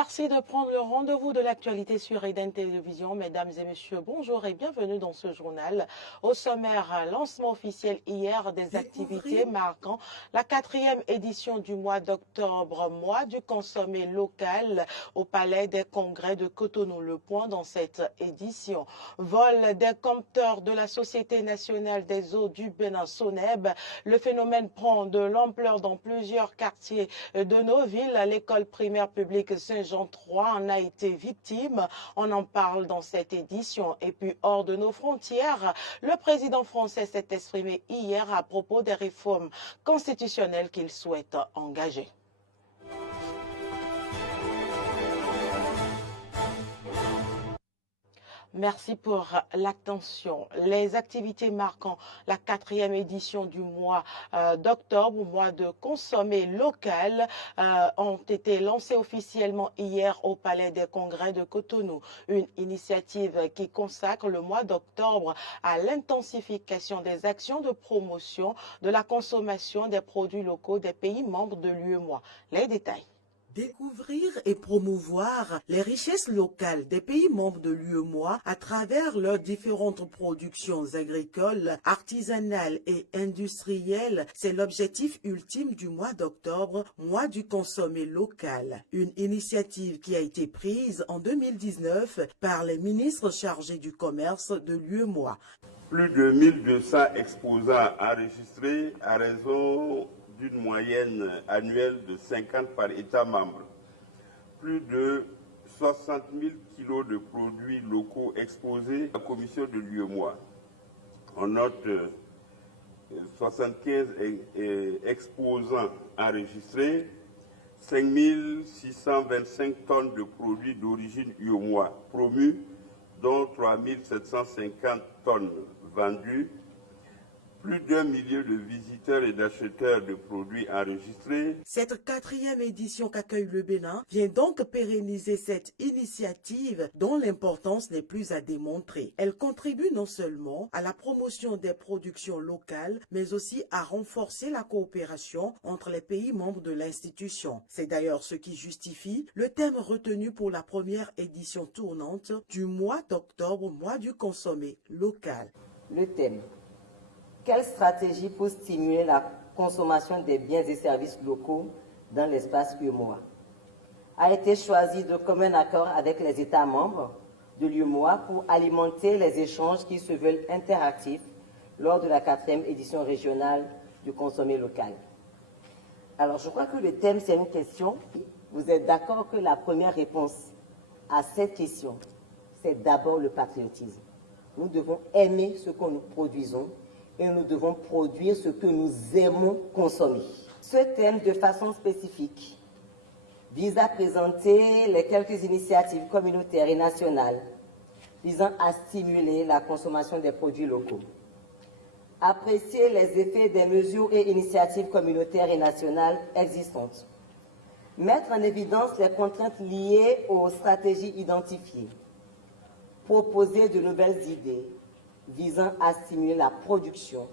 Merci de prendre le rendez-vous de l'actualité sur Eden Télévision. Mesdames et messieurs, bonjour et bienvenue dans ce journal. Au sommaire, lancement officiel hier des activités marquant la 4e édition du mois d'octobre, mois du consommé local au Palais des Congrès de Cotonou. Le point dans cette édition. Vol des compteurs de la Société nationale des eaux du Bénin, SONEB. Le phénomène prend de l'ampleur dans plusieurs quartiers de nos villes. L'école primaire publique Saint-Jean III en a été victime. On en parle dans cette édition. Et puis, hors de nos frontières, le président français s'est exprimé hier à propos des réformes constitutionnelles qu'il souhaite engager. Merci pour l'attention. Les activités marquant la 4e édition du mois d'octobre, mois de consommé local, ont été lancées officiellement hier au Palais des Congrès de Cotonou. Une initiative qui consacre le mois d'octobre à l'intensification des actions de promotion de la consommation des produits locaux des pays membres de l'UEMOA. Les détails. Découvrir et promouvoir les richesses locales des pays membres de l'UEMOA à travers leurs différentes productions agricoles, artisanales et industrielles, c'est l'objectif ultime du mois d'octobre, mois du consommé local. Une initiative qui a été prise en 2019 par les ministres chargés du commerce de l'UEMOA. Plus de 1200 exposants enregistrés à raison d'une moyenne annuelle de 50 par État membre. Plus de 60 000 kilos de produits locaux exposés à la commission de l'UEMOA. On note 75 exposants enregistrés, 5 625 tonnes de produits d'origine UEMOA promus, dont 3 750 tonnes vendues, plus d'1 million de visiteurs et d'acheteurs de produits enregistrés. Cette 4e édition qu'accueille le Bénin vient donc pérenniser cette initiative dont l'importance n'est plus à démontrer. Elle contribue non seulement à la promotion des productions locales, mais aussi à renforcer la coopération entre les pays membres de l'institution. C'est d'ailleurs ce qui justifie le thème retenu pour la première édition tournante du mois d'octobre, mois du consommé local. Le thème: quelle stratégie pour stimuler la consommation des biens et services locaux dans l'espace UEMOA a été choisi de commun accord avec les États membres de l'UEMOA pour alimenter les échanges qui se veulent interactifs lors de la 4e édition régionale du consommé local. Alors, je crois que le thème, c'est une question. Vous êtes d'accord que la première réponse à cette question, c'est d'abord le patriotisme. Nous devons aimer ce que nous produisons et nous devons produire ce que nous aimons consommer. Ce thème, de façon spécifique, vise à présenter les quelques initiatives communautaires et nationales visant à stimuler la consommation des produits locaux, apprécier les effets des mesures et initiatives communautaires et nationales existantes, mettre en évidence les contraintes liées aux stratégies identifiées, proposer de nouvelles idées visant à stimuler la production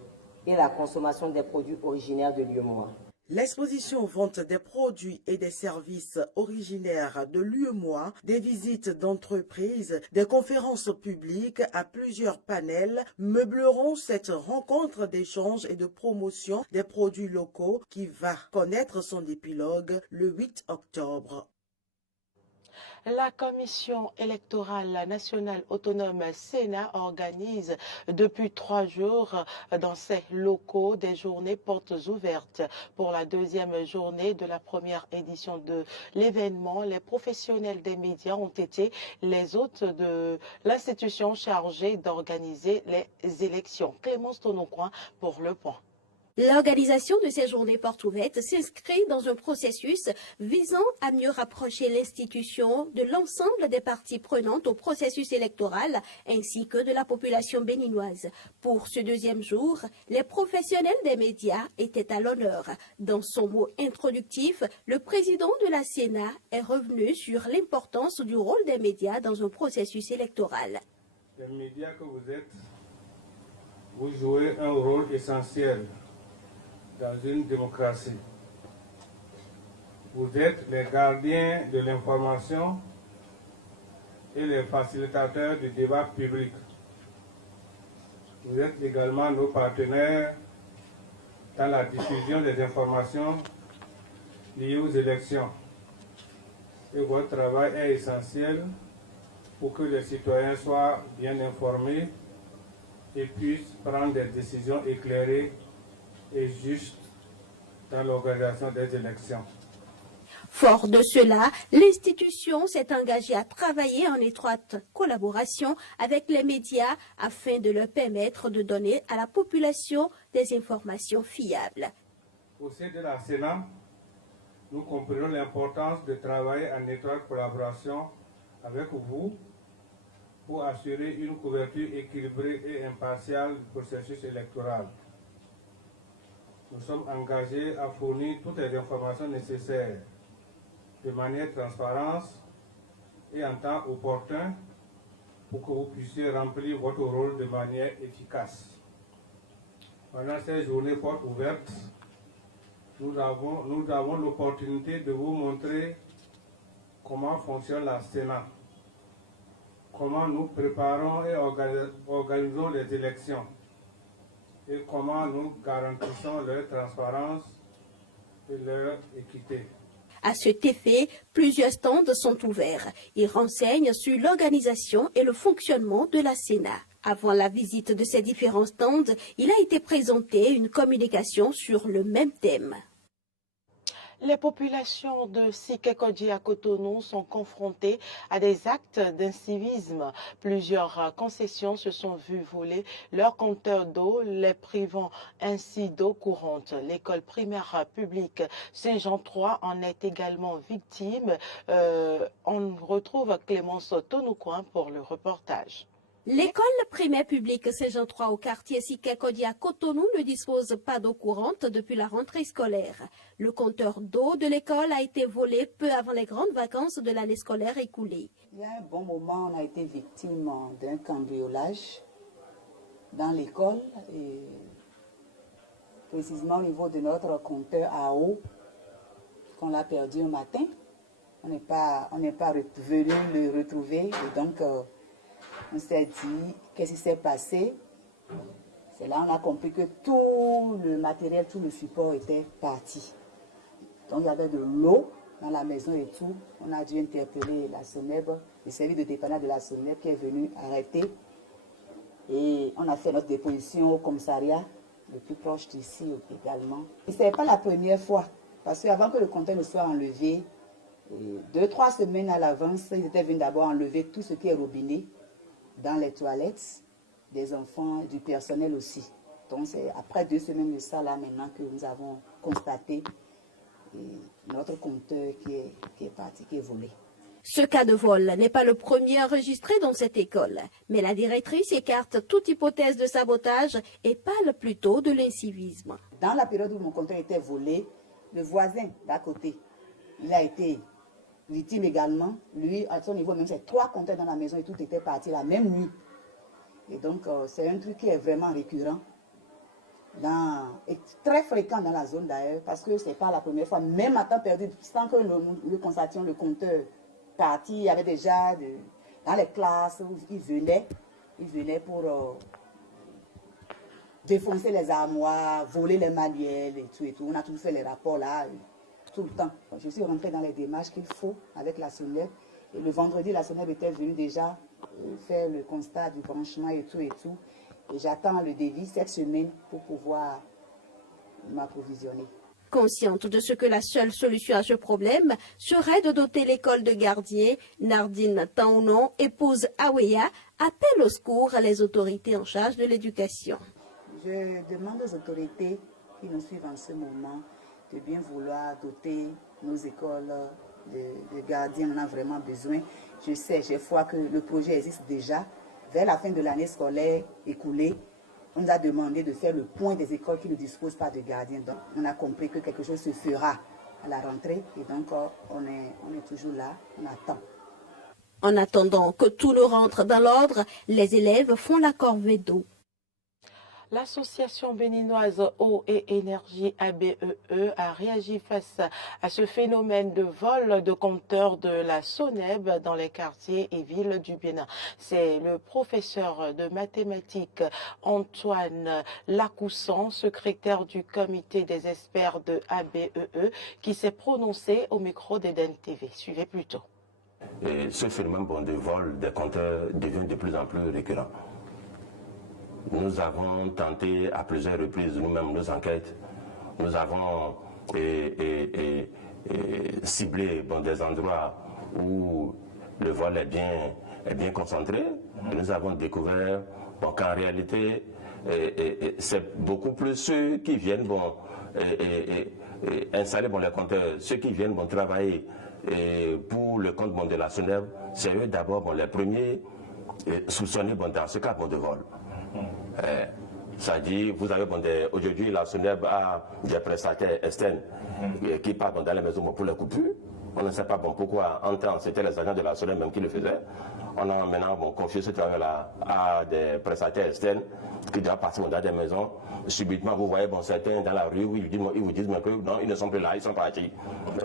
et la consommation des produits originaires de l'UEMOA. L'exposition vente des produits et des services originaires de l'UEMOA, des visites d'entreprises, des conférences publiques à plusieurs panels meubleront cette rencontre d'échange et de promotion des produits locaux qui va connaître son épilogue le 8 octobre. La Commission électorale nationale autonome Sénat organise depuis 3 jours dans ses locaux des journées portes ouvertes. Pour la 2e journée de la première édition de l'événement, les professionnels des médias ont été les hôtes de l'institution chargée d'organiser les élections. Clémence Tonocoin pour Le Point. L'organisation de ces journées portes ouvertes s'inscrit dans un processus visant à mieux rapprocher l'institution de l'ensemble des parties prenantes au processus électoral ainsi que de la population béninoise. Pour ce 2e jour, les professionnels des médias étaient à l'honneur. Dans son mot introductif, le président de la Sénat est revenu sur l'importance du rôle des médias dans un processus électoral. Les médias que vous êtes, vous jouez un rôle essentiel dans une démocratie. vous êtes les gardiens de l'information et les facilitateurs du débat public. Vous êtes également nos partenaires dans la diffusion des informations liées aux élections. Et votre travail est essentiel pour que les citoyens soient bien informés et puissent prendre des décisions éclairées et justes dans l'organisation des élections. Fort de cela, l'institution s'est engagée à travailler en étroite collaboration avec les médias afin de leur permettre de donner à la population des informations fiables. Au sein de la Sénat, nous comprenons l'importance de travailler en étroite collaboration avec vous pour assurer une couverture équilibrée et impartiale du processus électoral. Nous sommes engagés à fournir toutes les informations nécessaires de manière transparente et en temps opportun pour que vous puissiez remplir votre rôle de manière efficace. Pendant ces journées portes ouvertes, nous avons l'opportunité de vous montrer comment fonctionne la Sénat, comment nous préparons et organisons les élections et comment nous garantissons leur transparence et leur équité. À cet effet, plusieurs stands sont ouverts. Ils renseignent sur l'organisation et le fonctionnement de la Sénat. Avant la visite de ces différents stands, il a été présenté une communication sur le même thème. Les populations de Sikekodji à Cotonou sont confrontées à des actes d'incivisme. Plusieurs concessions se sont vues voler leurs compteurs d'eau, les privant ainsi d'eau courante. L'école primaire publique Saint-Jean III en est également victime. On retrouve Clémence Tonoucoin pour le reportage. L'école primaire publique Saint-Jean III au quartier Sikekodji à Cotonou ne dispose pas d'eau courante depuis la rentrée scolaire. Le compteur d'eau de l'école a été volé peu avant les grandes vacances de l'année scolaire écoulée. Il y a un bon moment, on a été victime d'un cambriolage dans l'école, et précisément au niveau de notre compteur à eau, qu'on l'a perdu un matin. On n'est pas venu le retrouver, et donc on s'est dit, qu'est-ce qui s'est passé? C'est là qu'on a compris que tout le matériel, tout le support était parti. Donc il y avait de l'eau dans la maison et tout. On a dû interpeller la SONEB, le service de dépannage de la SONEB qui est venu arrêter. Et on a fait notre déposition au commissariat, le plus proche d'ici également. Et ce n'est pas la première fois, parce qu'avant que le compteur ne soit enlevé, 2-3 semaines à l'avance, ils étaient venus d'abord enlever tout ce qui est robinet dans les toilettes des enfants, du personnel aussi. Donc c'est après 2 semaines de ça, là maintenant, que nous avons constaté notre compteur qui est parti, qui est volé. Ce cas de vol n'est pas le premier enregistré dans cette école, mais la directrice écarte toute hypothèse de sabotage et parle plutôt de l'incivisme. Dans la période où mon compteur était volé, le voisin d'à côté, il a été victime également. Lui, à son niveau, même c'est 3 compteurs dans la maison et tout était parti la même nuit. Et donc, c'est un truc qui est vraiment récurrent et très fréquent dans la zone d'ailleurs, parce que ce n'est pas la première fois. Même à temps perdu, sans que nous constations le compteur parti, il y avait déjà dans les classes où ils venaient pour défoncer les armoires, voler les manuels et tout. On a toujours fait les rapports là, tout le temps. Je suis rentrée dans les démarches qu'il faut avec la SONEB. Et le vendredi, la SONEB était venue déjà faire le constat du branchement et tout. Et j'attends le devis cette semaine pour pouvoir m'approvisionner. Consciente de ce que la seule solution à ce problème serait de doter l'école de gardiens, Nardine Taounon, épouse Aweya, appelle au secours les autorités en charge de l'éducation. Je demande aux autorités qui nous suivent en ce moment de bien vouloir doter nos écoles de gardiens. On en a vraiment besoin. Je sais, j'ai foi que le projet existe déjà. Vers la fin de l'année scolaire écoulée, on nous a demandé de faire le point des écoles qui ne disposent pas de gardiens. Donc, on a compris que quelque chose se fera à la rentrée. Et donc, on est toujours là, on attend. En attendant que tout le rentre dans l'ordre, les élèves font la corvée d'eau. L'association béninoise Eau et Énergie ABEE a réagi face à ce phénomène de vol de compteurs de la SONEB dans les quartiers et villes du Bénin. C'est le professeur de mathématiques Antoine Lacoussan, secrétaire du comité des experts de ABEE, qui s'est prononcé au micro d'Eden TV. Suivez plutôt. Et ce phénomène de vol des compteurs devient de plus en plus récurrent. Nous avons tenté à plusieurs reprises nous-mêmes nos enquêtes. Nous avons ciblé des endroits où le vol est bien concentré. Et nous avons découvert qu'en réalité, c'est beaucoup plus ceux qui viennent installer les compteurs, ceux qui viennent travailler pour le compte de la SONEB, c'est eux d'abord les premiers soupçonnés dans ce cas de vol. Ça dit, vous avez aujourd'hui la SONEB a des prestataires externes qui partent dans les maisons pour les coupures. On ne sait pas pourquoi, en temps, c'était les agents de la SONEB même qui le faisaient. On a maintenant confié ce travail-là à des prestataires externes qui doivent partir dans des maisons. Subitement, vous voyez certains dans la rue où ils vous disent que non, ils ne sont plus là, ils sont partis.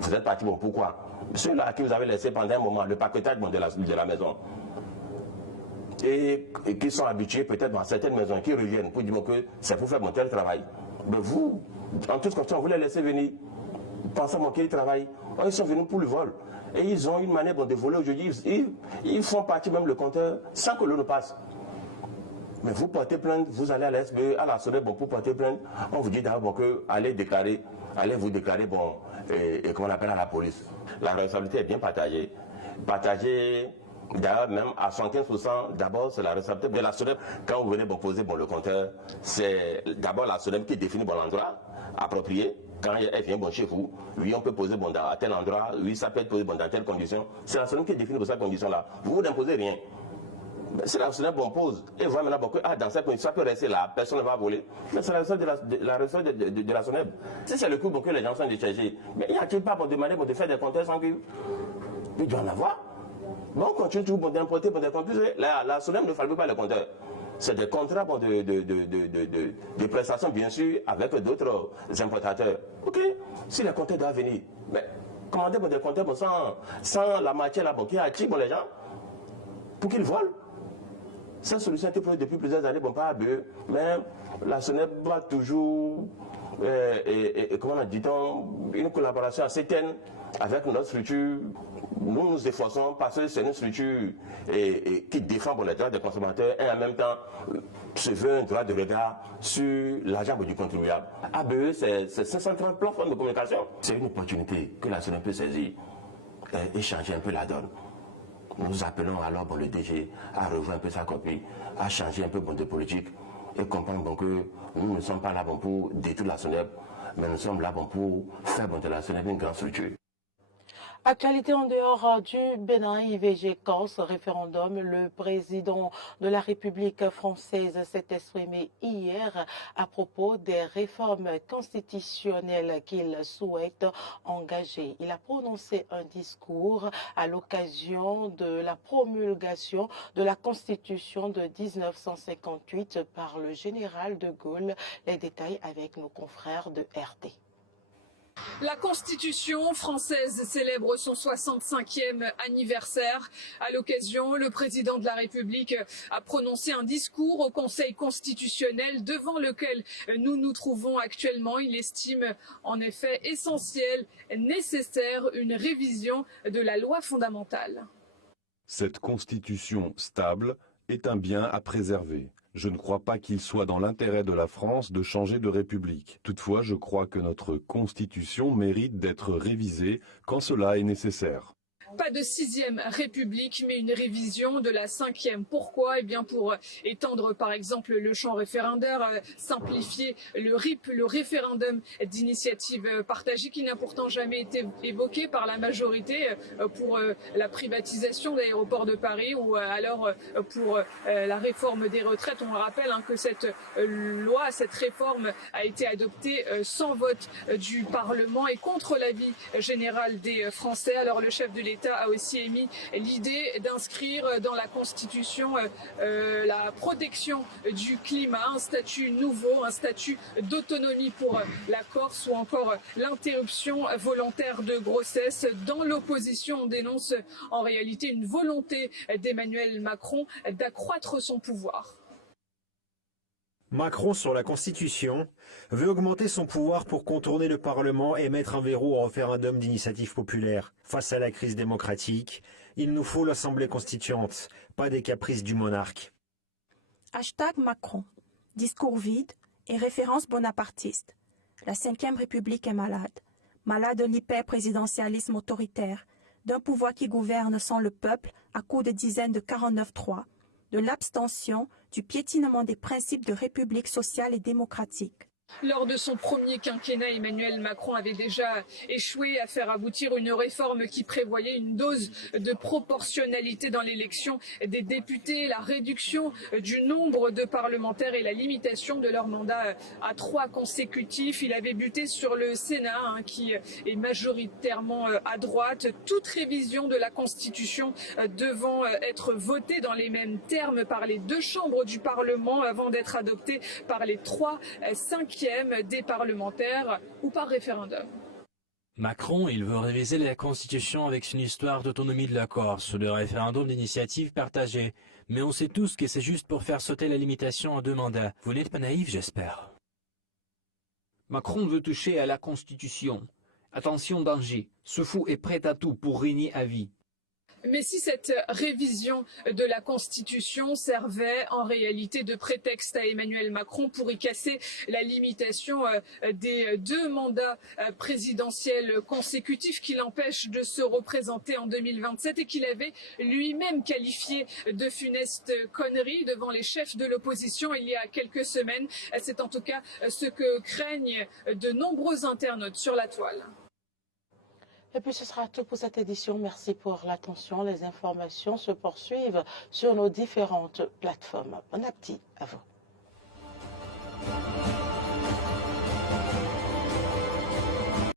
Vous êtes partis, pourquoi? Ceux-là qui vous avez laissé pendant un moment le paquetage de la maison. Et qui sont habitués peut-être dans certaines maisons, qui reviennent pour dire que c'est pour faire mon tel travail. Mais vous, en toute confiance, vous les laissez venir. Pensez à qu'ils travaillent. Ils sont venus pour le vol. Et ils ont une manière de voler aujourd'hui. Ils font partie même le compteur sans que l'eau ne passe. Mais vous portez plainte, vous allez à la SBE, à la SONEB pour porter plainte. On vous dit d'abord que allez vous déclarer comment on appelle à la police. La responsabilité est bien partagée. D'ailleurs, même à 75%, d'abord, c'est la responsabilité de la SONEB. Quand vous venez poser le compteur, c'est d'abord la SONEB qui définit l'endroit approprié. Quand elle vient chez vous, oui, on peut poser à tel endroit, oui, ça peut être posé dans telle condition. C'est la SONEB qui définit pour cette condition-là. Vous n'imposez rien. C'est la SONEB pose et voit maintenant que dans cette condition, ça peut rester là, personne ne va voler. Mais c'est la responsabilité de la SONEB. Si c'est le coup que les gens sont déchargés, mais il n'y a-t-il pas demander de faire des compteurs sans que. Il doit en avoir. Mais on continue toujours d'importer des compteurs. La SONEB ne fabrique pas les compteurs. C'est des contrats de prestations, bien sûr, avec d'autres importateurs. Ok, si les compteurs doivent venir, mais commandez des compteurs sans la matière là, qui attire les gens pour qu'ils volent. Cette solution a été proposée depuis plusieurs années, pas à BE, mais la SONEB va toujours, comment dit-on, une collaboration assez terne avec notre structure. Nous nous efforçons parce que c'est une structure qui défend les droits des consommateurs et en même temps se veut un droit de regard sur l'argent du contribuable. ABE, c'est 530 plateformes de communication. C'est une opportunité que la SONEB peut saisir et changer un peu la donne. Nous appelons alors le DG à revoir un peu sa copie, à changer un peu de politique et comprendre que nous ne sommes pas là pour détruire la SONEB, mais nous sommes là pour faire de la SONEB une grande structure. Actualité en dehors du Bénin, IVG Corse, référendum. Le président de la République française s'est exprimé hier à propos des réformes constitutionnelles qu'il souhaite engager. Il a prononcé un discours à l'occasion de la promulgation de la Constitution de 1958 par le général de Gaulle. Les détails avec nos confrères de RT. La Constitution française célèbre son 65e anniversaire. À l'occasion, le président de la République a prononcé un discours au Conseil constitutionnel devant lequel nous nous trouvons actuellement. Il estime en effet essentiel, nécessaire, une révision de la loi fondamentale. Cette Constitution stable est un bien à préserver. Je ne crois pas qu'il soit dans l'intérêt de la France de changer de république. Toutefois, je crois que notre Constitution mérite d'être révisée quand cela est nécessaire. Pas de 6e République, mais une révision de la 5e. Pourquoi? Eh bien pour étendre par exemple le champ référendaire, simplifier le RIP, le référendum d'initiative partagée, qui n'a pourtant jamais été évoqué par la majorité pour la privatisation de l'aéroport de Paris ou alors pour la réforme des retraites. On rappelle que cette loi, cette réforme a été adoptée sans vote du Parlement et contre l'avis général des Français. Alors le chef de l'État d'État a aussi émis l'idée d'inscrire dans la Constitution la protection du climat, un statut nouveau, un statut d'autonomie pour la Corse ou encore l'interruption volontaire de grossesse. Dans l'opposition, on dénonce en réalité une volonté d'Emmanuel Macron d'accroître son pouvoir. Macron, sur la Constitution, veut augmenter son pouvoir pour contourner le Parlement et mettre un verrou au référendum d'initiative populaire. Face à la crise démocratique, il nous faut l'Assemblée constituante, pas des caprices du monarque. #Macron, discours vide et référence bonapartiste. La Ve République est malade. Malade de l'hyper-présidentialisme autoritaire, d'un pouvoir qui gouverne sans le peuple à coups de dizaines de 49-3, de l'abstention, du piétinement des principes de république sociale et démocratique. Lors de son premier quinquennat, Emmanuel Macron avait déjà échoué à faire aboutir une réforme qui prévoyait une dose de proportionnalité dans l'élection des députés, la réduction du nombre de parlementaires et la limitation de leur mandat à 3 consécutifs. Il avait buté sur le Sénat, qui est majoritairement à droite. Toute révision de la Constitution devant être votée dans les mêmes termes par les 2 chambres du Parlement avant d'être adoptée par les 3/5 des parlementaires ou par référendum. Macron, il veut réviser la Constitution avec une histoire d'autonomie de la Corse, le référendum d'initiative partagée. Mais on sait tous que c'est juste pour faire sauter la limitation en 2 mandats. Vous n'êtes pas naïf, j'espère. Macron veut toucher à la Constitution. Attention, danger. Ce fou est prêt à tout pour régner à vie. Mais si cette révision de la Constitution servait en réalité de prétexte à Emmanuel Macron pour y casser la limitation des 2 mandats présidentiels consécutifs qui l'empêchent de se représenter en 2027 et qu'il avait lui-même qualifié de funeste connerie devant les chefs de l'opposition il y a quelques semaines. C'est en tout cas ce que craignent de nombreux internautes sur la toile. Et puis ce sera tout pour cette édition. Merci pour l'attention. Les informations se poursuivent sur nos différentes plateformes. Bon appétit à vous.